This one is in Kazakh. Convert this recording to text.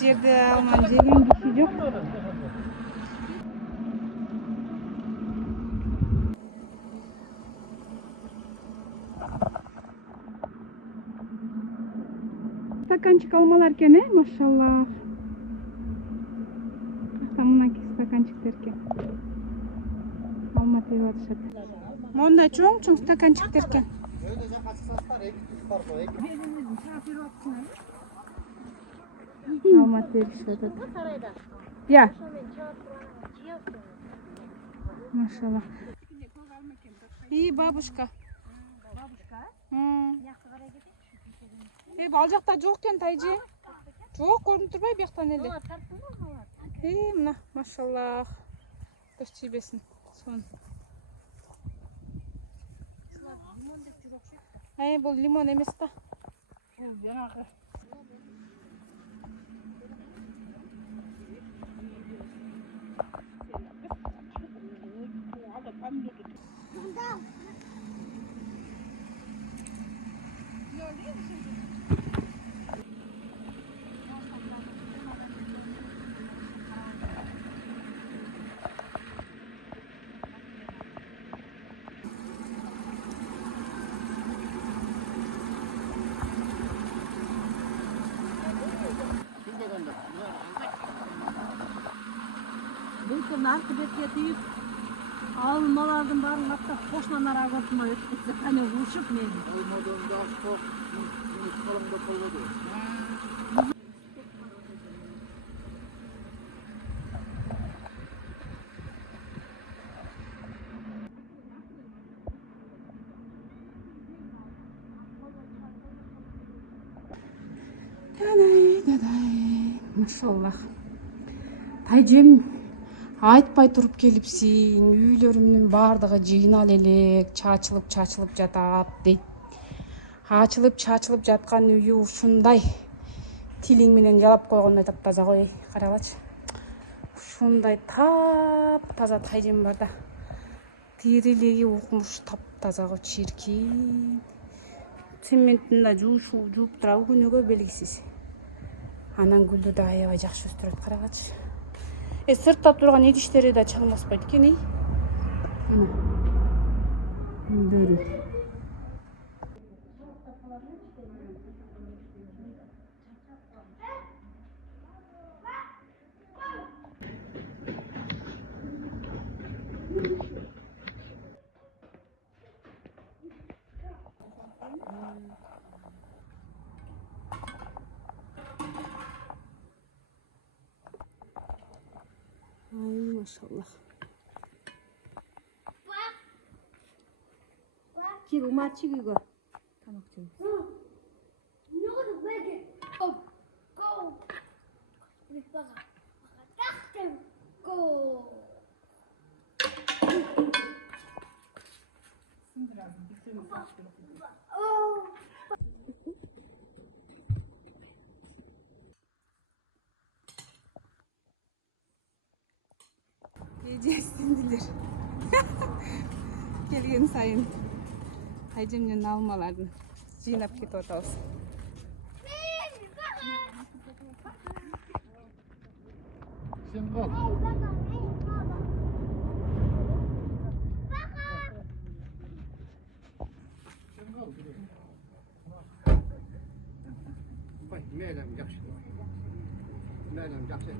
жерде алманы жеген киши жок. Стаканчик алмалар экен, машалла. Мынакей стаканчиктер экен. Алма терип атышат. Мондай чоң стаканчиктер экен. Алма теришет. Я. Машалла. И бабушка. Ал жакта жок экен тайжы. Жок, көрүнүп турбайбы бияктан эле. Мына, машалла. Көз тийбесин. Сон. Бул лимон эмес да. Бул жанагы. Бұл арқы бетке түйіп, алмалардың барын аттап қошынан ара көртіма өткізді, қане ұшып мені. Olmadan da çok kalımda kalmadı. Машалла. Тайжем айтпай туруп келипсиң, үйлөрүмдүн баардыгы жыйнал элек, чачылып жатат дейт. Чачылып жаткан үйү ушундай тилиң менен жалап койгондой таптаза кой, карагачы. Ушундай таптаза тайжем бар да. Тирилиги укмуш таптаза го, чиркин. Цементтин да жууп турабы күнүгө белгисиз. Анан гүлдү да аябай жакшы өстүрөт, карагачы. Сыртта турган идиштери да чаң баспайт экен, Мына. Гүлдөрү. Машалла. Кел, ұматшы күйге. Тамақ жейміз. Естінділер. Келген сайын тайжемнен алмаларын жыйнап кетип атабыз. Sen kal. Sen kal. Bak, meylem yaxşı. Meylem yaxşı.